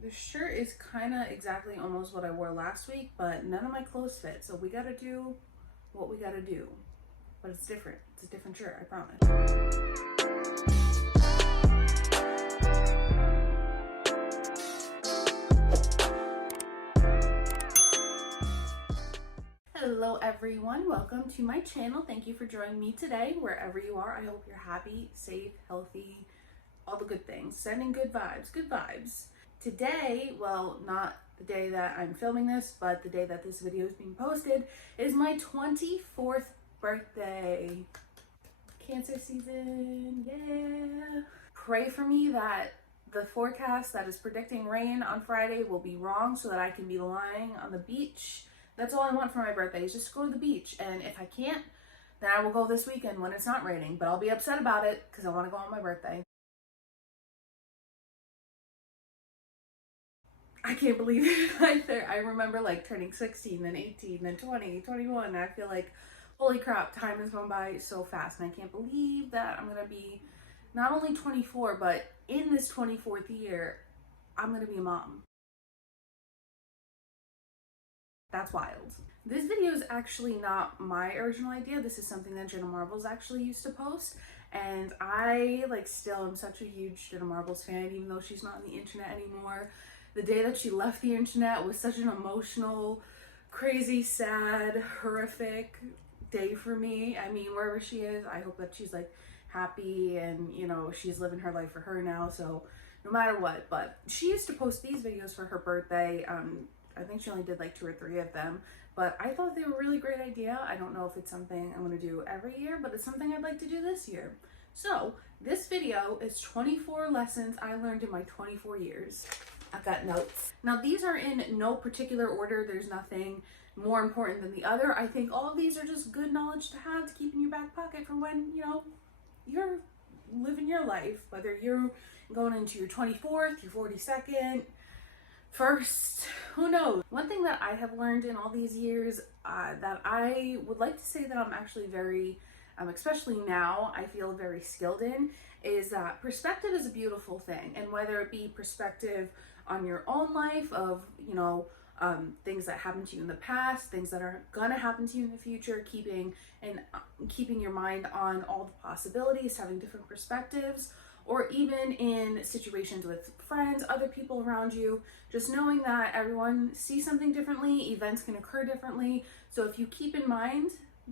The shirt is kind of exactly almost what I wore last week, but none of my clothes fit. So we gotta do what we gotta do. But it's different. It's a different shirt, I promise. Hello everyone, welcome to my channel. Thank you for joining me today, wherever you are. I hope you're happy, safe, healthy, all the good things. Sending good vibes, good vibes. Today, well, not the day that I'm filming this, but the day that this video is being posted, is my 24th birthday. Cancer season, yeah. Pray for me that the forecast that is predicting rain on Friday will be wrong so that I can be lying on the beach. That's all I want for my birthday, is just go to the beach. And if I can't, then I will go this weekend when it's not raining. But I'll be upset about it because I want to go on my birthday. I can't believe it. I remember like turning 16, then 18, then 20, 21. And I feel like, holy crap, time has gone by so fast. And I can't believe that I'm going to be not only 24, but in this 24th year, I'm going to be a mom. That's wild. This video is actually not my original idea. This is something that Jenna Marbles actually used to post. And I still am such a huge Jenna Marbles fan, even though she's not on the internet anymore. The day that she left the internet was such an emotional, crazy, sad, horrific day for me. I mean, wherever she is, I hope that she's happy and, you know, she's living her life for her now. So no matter what, but she used to post these videos for her birthday. I think she only did 2 or 3 of them, but I thought they were a really great idea. I don't know if it's something I'm going to do every year, but it's something I'd like to do this year. So this video is 24 lessons I learned in my 24 years. I've got notes. Now these are in no particular order. There's nothing more important than the other. I think all of these are just good knowledge to have to keep in your back pocket for when, you know, you're living your life, whether you're going into your 24th, your 42nd, first, who knows. One thing that I have learned in all these years that I would like to say that I'm actually very, especially now, I feel very skilled in, is that perspective is a beautiful thing. And whether it be perspective on your own life of, you know, things that happened to you in the past, things that are gonna happen to you in the future, keeping your mind on all the possibilities, having different perspectives, or even in situations with friends, other people around you, just knowing that everyone sees something differently, events can occur differently. So if you keep in mind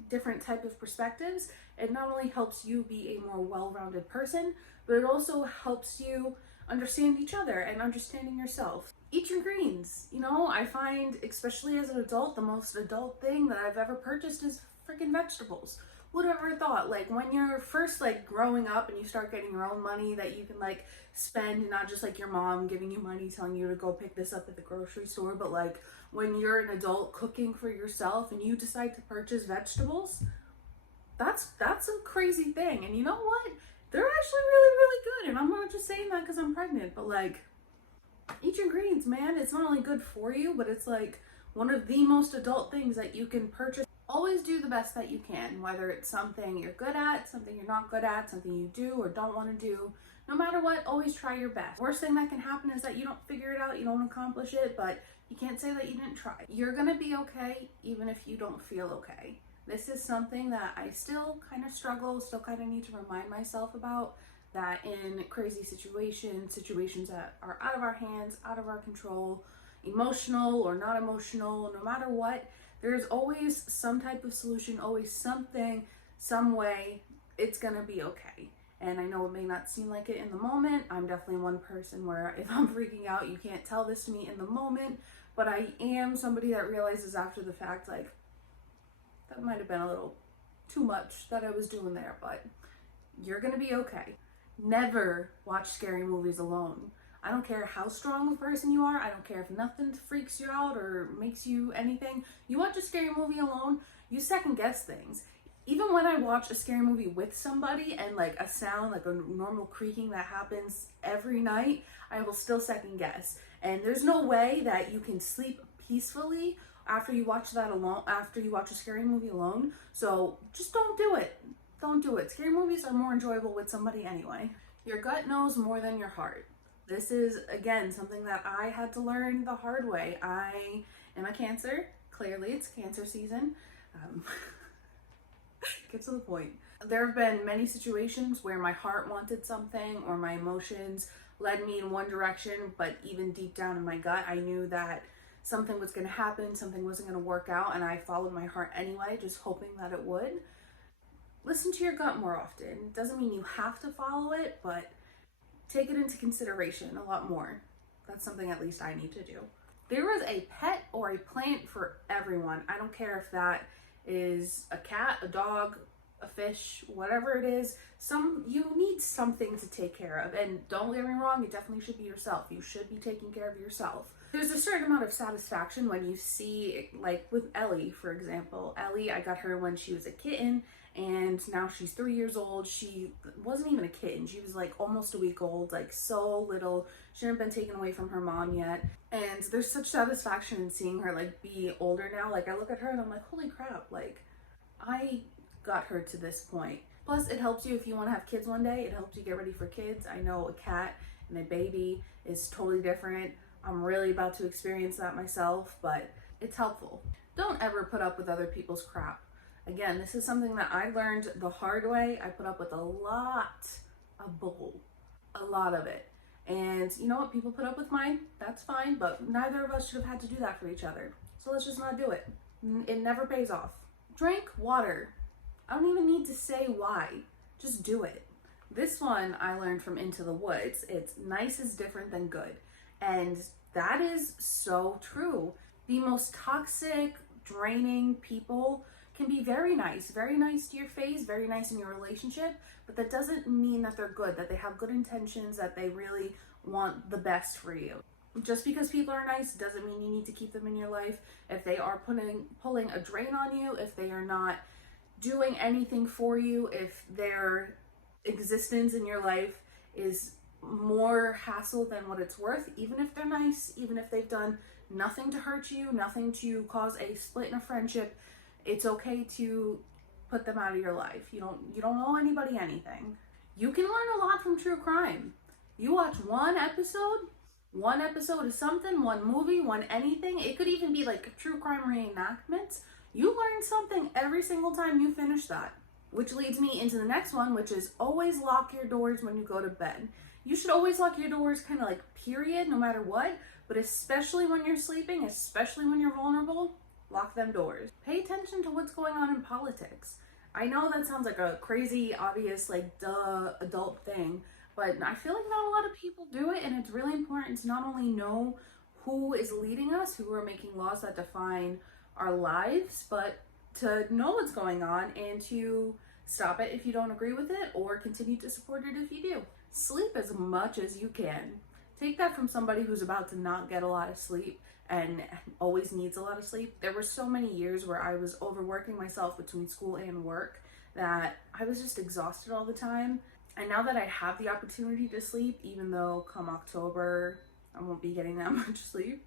different type of perspectives, it not only helps you be a more well-rounded person, but it also helps you understand each other and understanding yourself. Eat your greens. You know, I find, especially as an adult, the most adult thing that I've ever purchased is freaking vegetables. Would have ever thought, when you're first growing up and you start getting your own money that you can spend, and not just your mom giving you money telling you to go pick this up at the grocery store, but when you're an adult cooking for yourself and you decide to purchase vegetables, that's a crazy thing. And you know what? They're actually really, really good. And I'm not just saying that because I'm pregnant, but eat your greens, man. It's not only good for you, but it's one of the most adult things that you can purchase. Always do the best that you can, whether it's something you're good at, something you're not good at, something you do or don't want to do. No matter what, always try your best. Worst thing that can happen is that you don't figure it out, you don't accomplish it, but you can't say that you didn't try. You're gonna be okay even if you don't feel okay. This is something that I still kind of struggle, still kind of need to remind myself about, that in crazy situations that are out of our hands, out of our control, emotional or not emotional, no matter what, there's always some type of solution, always something, some way, it's gonna be okay. And I know it may not seem like it in the moment. I'm definitely one person where if I'm freaking out, you can't tell this to me in the moment, but I am somebody that realizes after the fact, that might have been a little too much that I was doing there, but you're gonna be okay. Never watch scary movies alone. I don't care how strong of a person you are. I don't care if nothing freaks you out or makes you anything. You watch a scary movie alone, you second guess things. Even when I watch a scary movie with somebody and a sound, a normal creaking that happens every night, I will still second guess. And there's no way that you can sleep peacefully after you watch that alone, after you watch a scary movie alone. So just don't do it. Don't do it. Scary movies are more enjoyable with somebody anyway. Your gut knows more than your heart. This is, again, something that I had to learn the hard way. I am a Cancer. Clearly, it's Cancer season. Um, get to the point. There have been many situations where my heart wanted something or my emotions led me in one direction, but even deep down in my gut, I knew that something was going to happen, something wasn't going to work out, and I followed my heart anyway, just hoping that it would. Listen to your gut more often. Doesn't mean you have to follow it, but take it into consideration a lot more. That's something at least I need to do. There is a pet or a plant for everyone. I don't care if that is a cat, a dog, a fish, whatever it is. You need something to take care of. And don't get me wrong, it definitely should be yourself. You should be taking care of yourself. There's a certain amount of satisfaction when you see, like with Ellie, for example. Ellie, I got her when she was a kitten, and now she's 3 years old. She wasn't even a kitten. She was like almost a week old, like so little. She hadn't been taken away from her mom yet. And there's such satisfaction in seeing her like be older now. Like I look at her and I'm like, holy crap, like I got her to this point. Plus it helps you if you want to have kids one day. It helps you get ready for kids. I know a cat and a baby is totally different. I'm really about to experience that myself, but it's helpful. Don't ever put up with other people's crap. Again, this is something that I learned the hard way. I put up with a lot of bull, a lot of it. And you know what? People put up with mine. That's fine, but neither of us should have had to do that for each other. So let's just not do it. It never pays off. Drink water. I don't even need to say why. Just do it. This one I learned from Into the Woods. It's nice is different than good. And that is so true. The most toxic, draining people can be very nice to your face, very nice in your relationship, but that doesn't mean that they're good, that they have good intentions, that they really want the best for you. Just because people are nice doesn't mean you need to keep them in your life. If they are pulling a drain on you, if they are not doing anything for you, if their existence in your life is more hassle than what it's worth, even if they're nice, even if they've done nothing to hurt you, nothing to cause a split in a friendship, it's okay to put them out of your life. You don't owe anybody anything. You can learn a lot from true crime. You watch one episode of something, one movie, one anything. It could even be like true crime reenactments. You learn something every single time you finish that. Which leads me into the next one, which is always lock your doors when you go to bed. You should always lock your doors, kind of like period, no matter what, but especially when you're sleeping, especially when you're vulnerable, lock them doors. Pay attention to what's going on in politics. I know that sounds like a crazy, obvious, like, duh, adult thing, but I feel like not a lot of people do it, and it's really important to not only know who is leading us, who are making laws that define our lives, but to know what's going on and to stop it if you don't agree with it or continue to support it if you do. Sleep as much as you can. Take that from somebody who's about to not get a lot of sleep and always needs a lot of sleep. There were so many years where I was overworking myself between school and work that I was just exhausted all the time. And now that I have the opportunity to sleep, even though come October I won't be getting that much sleep,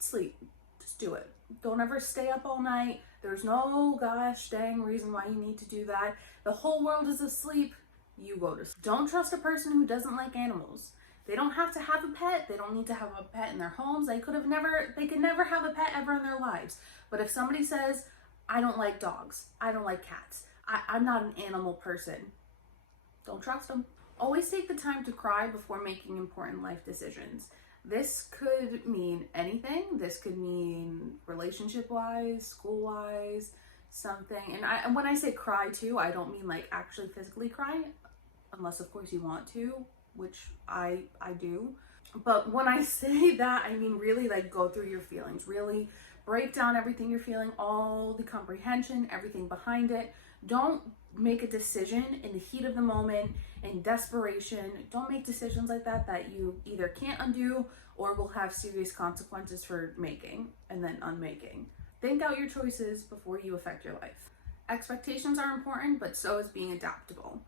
just do it. Don't ever stay up all night. There's no gosh dang reason why you need to do that. The whole world is asleep. You go to sleep. Don't trust a person who doesn't like animals. They don't have to have a pet. They don't need to have a pet in their homes. They could never have a pet ever in their lives. But if somebody says, I don't like dogs, I don't like cats, I'm not an animal person, don't trust them. Always take the time to cry before making important life decisions. This could mean anything. This could mean relationship-wise, school-wise, something. And when I say cry too, I don't mean like actually physically cry, unless of course you want to, which I do. But when I say that, I mean really like go through your feelings, really break down everything you're feeling, all the comprehension, everything behind it. Don't make a decision in the heat of the moment, in desperation. Don't make decisions like that you either can't undo or will have serious consequences for making and then unmaking. Think out your choices before you affect your life. Expectations are important, but so is being adaptable.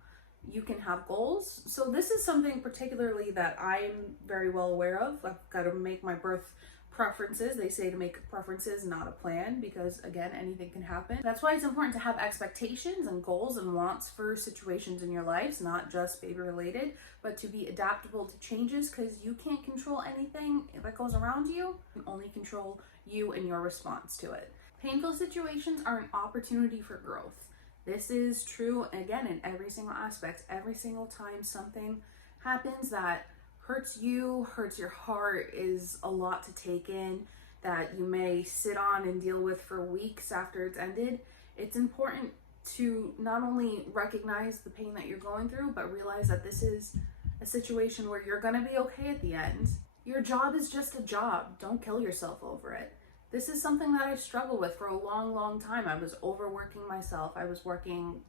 You can have goals. So this is something particularly that I'm very well aware of. I've got to make my birth preferences. They say to make preferences, not a plan, because again, anything can happen. That's why it's important to have expectations and goals and wants for situations in your lives, not just baby related, but to be adaptable to changes, because you can't control anything that goes around you. You can only control you and your response to it. Painful situations are an opportunity for growth. This is true, again, in every single aspect. Every single time something happens that hurts you, hurts your heart, is a lot to take in, that you may sit on and deal with for weeks after it's ended, it's important to not only recognize the pain that you're going through, but realize that this is a situation where you're gonna be okay at the end. Your job is just a job. Don't kill yourself over it. This is something that I've struggled with for a long, long time. I was overworking myself. I was working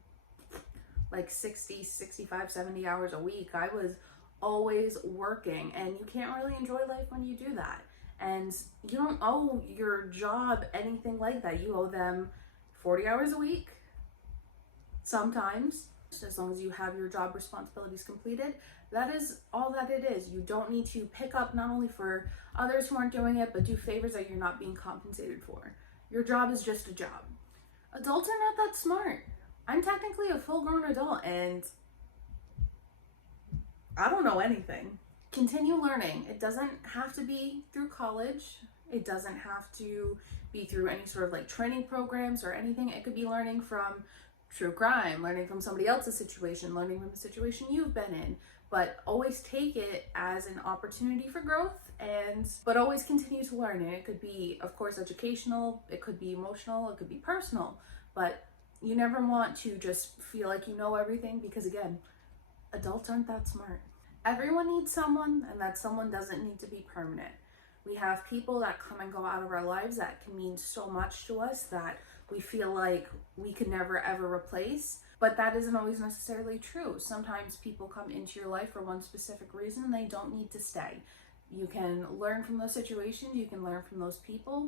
like 60, 65, 70 hours a week. I was always working, and you can't really enjoy life when you do that. And you don't owe your job anything like that. You owe them 40 hours a week, sometimes, as long as you have your job responsibilities completed. That is all that it is. You don't need to pick up not only for others who aren't doing it, but do favors that you're not being compensated for. Your job is just a job. Adults are not that smart. I'm technically a full-grown adult, and I don't know anything. Continue learning. It doesn't have to be through college. It doesn't have to be through any sort of like training programs or anything. It could be learning from true crime, learning from somebody else's situation, learning from the situation you've been in. But always take it as an opportunity for growth, but always continue to learn. And it could be, of course, educational, it could be emotional, it could be personal, but you never want to just feel like you know everything, because again, adults aren't that smart. Everyone needs someone, and that someone doesn't need to be permanent. We have people that come and go out of our lives that can mean so much to us that we feel like we could never ever replace. But that isn't always necessarily true. Sometimes people come into your life for one specific reason, and they don't need to stay. You can learn from those situations, you can learn from those people.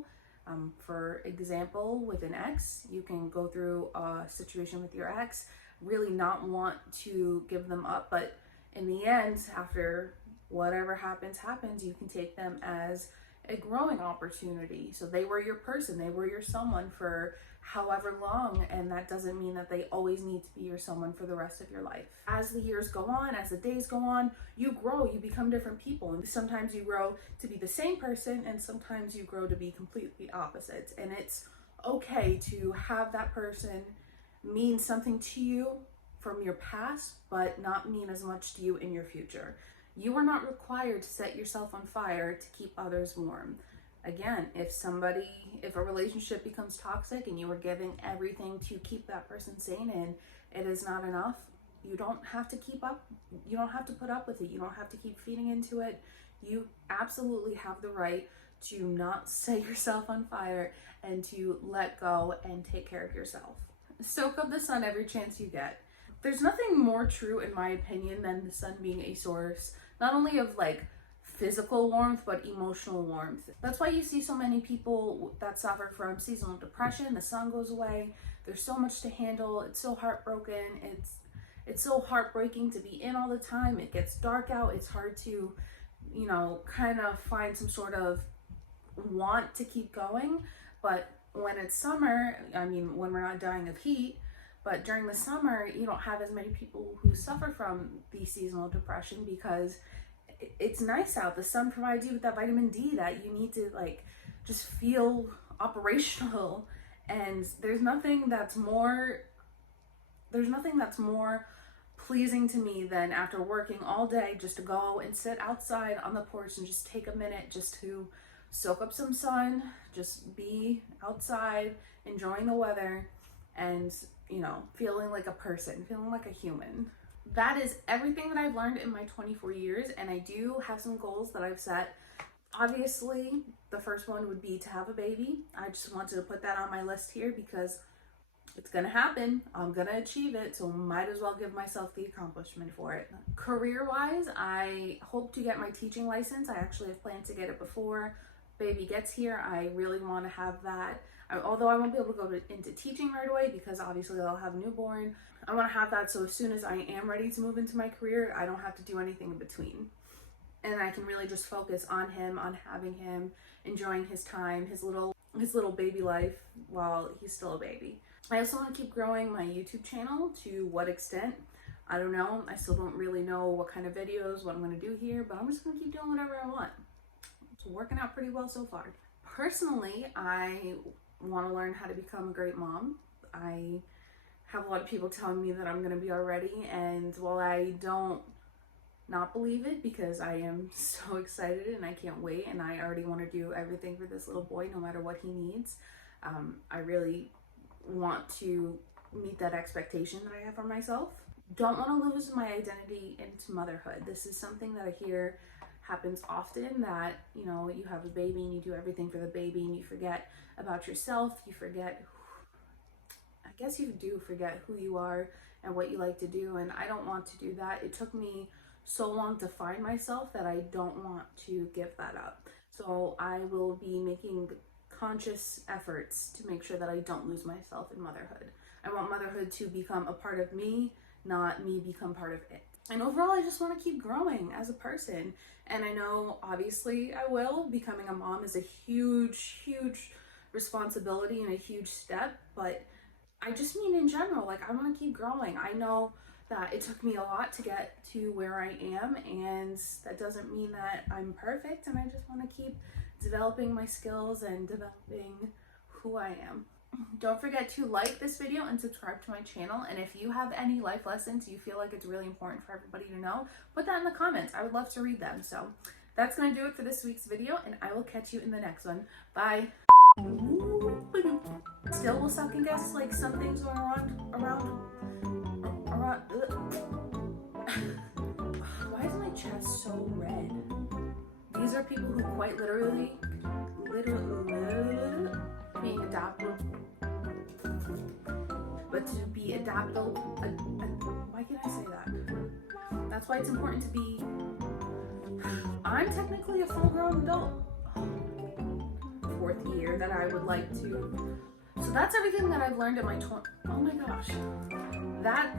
For example, with an ex, you can go through a situation with your ex, really not want to give them up, but in the end, after whatever happens, you can take them as a growing opportunity. So they were your person, they were your someone for however long, and that doesn't mean that they always need to be your someone for the rest of your life. As the years go on, as the days go on, you grow, you become different people, and sometimes you grow to be the same person, and sometimes you grow to be completely opposites. And it's okay to have that person mean something to you from your past, but not mean as much to you in your future. You are not required to set yourself on fire to keep others warm. Again, if a relationship becomes toxic and you are giving everything to keep that person sane and it is not enough, you don't have to keep up. You don't have to put up with it. You don't have to keep feeding into it. You absolutely have the right to not set yourself on fire and to let go and take care of yourself. Soak up the sun every chance you get. There's nothing more true, in my opinion, than the sun being a source, not only of like physical warmth, but emotional warmth. That's why you see so many people that suffer from seasonal depression. The sun goes away. There's so much to handle. It's so heartbroken. It's so heartbreaking to be in all the time. It gets dark out. It's hard to, kind of find some sort of want to keep going. But when it's summer, when we're not dying of heat, but during the summer, you don't have as many people who suffer from the seasonal depression because it's nice out. The sun provides you with that vitamin D that you need to just feel operational. And there's nothing that's more pleasing to me than after working all day just to go and sit outside on the porch and just take a minute just to soak up some sun, just be outside, enjoying the weather, and feeling like a person, feeling like a human. That is everything that I've learned in my 24 years, and I do have some goals that I've set. Obviously, the first one would be to have a baby. I just wanted to put that on my list here because it's gonna happen. I'm gonna achieve it, so might as well give myself the accomplishment for it. Career-wise, I hope to get my teaching license. I actually have planned to get it before baby gets here, I really want to have that. Although I won't be able to go into teaching right away because obviously I'll have a newborn. I want to have that so as soon as I am ready to move into my career, I don't have to do anything in between. And I can really just focus on him, on having him, enjoying his time, his little baby life while he's still a baby. I also want to keep growing my YouTube channel. To what extent, I don't know. I still don't really know what kind of videos, what I'm going to do here, but I'm just going to keep doing whatever I want. It's working out pretty well so far. Personally, I want to learn how to become a great mom. I have a lot of people telling me that I'm going to be already, and while I don't not believe it, because I am so excited and I can't wait, and I already want to do everything for this little boy no matter what he needs, I really want to meet that expectation that I have for myself. Don't want to lose my identity into motherhood. This is something that I hear happens often, that, you know, you have a baby and you do everything for the baby and you forget about yourself. You forget, I guess you do forget who you are and what you like to do, and I don't want to do that. It took me so long to find myself that I don't want to give that up. So I will be making conscious efforts to make sure that I don't lose myself in motherhood. I want motherhood to become a part of me, not me become part of it. And overall, I just want to keep growing as a person. And I know, obviously, I will. Becoming a mom is a huge, huge responsibility and a huge step. But I just mean in general, like, I want to keep growing. I know that it took me a lot to get to where I am, and that doesn't mean that I'm perfect. And I just want to keep developing my skills and developing who I am. Don't forget to like this video and subscribe to my channel. And if you have any life lessons you feel like it's really important for everybody to know, put that in the comments. I would love to read them. So that's going to do it for this week's video, and I will catch you in the next one. Bye. Still will second guess like some things going around. Why is my chest so red? These are people who quite literally being adaptable. But to be adaptable, why can't I say that? That's why it's important to be, I'm technically a full-grown adult. Fourth year that I would like to. So that's everything that I've learned in my oh my gosh. That.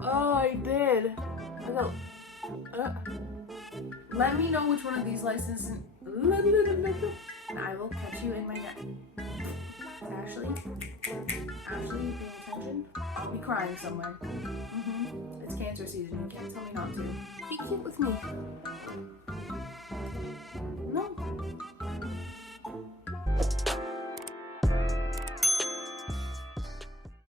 Oh, I did. I go. Let me know which one of these licenses. And I will catch you in my next. Ashley, paying attention? I'll be crying somewhere. It's cancer season. You can't tell me not to. Be cute with me.